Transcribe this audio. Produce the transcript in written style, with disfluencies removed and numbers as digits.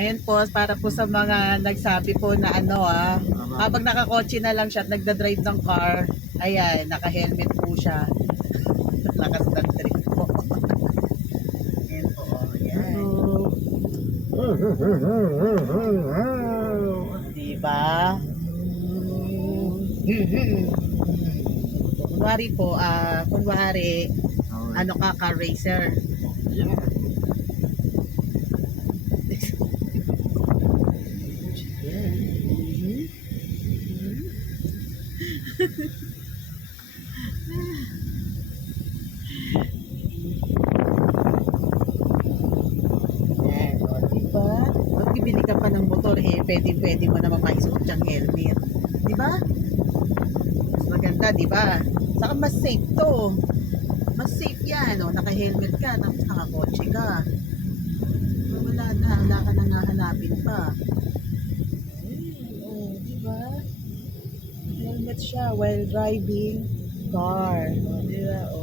Ayan po, para po sa mga nagsabi po na habang nakakotse na lang siya at nagda-drive ng car, ayan, naka-helmet po siya. Lakas ng trip po. Ayan po, ayan. Diba? Kunwari po, ano ka, car racer. Yeah. Yan, o, diba? Pag bibili ka pa ng motor, pwede mo naman maisuot yung helmet. Diba? Mas maganda, diba? Saka mas safe to. Mas safe yan, o. Naka-helmet ka, tapos nakakotse ka. Wala ka nang hahanapin pa. O, diba? Helmet siya while driving car. O, diba? O.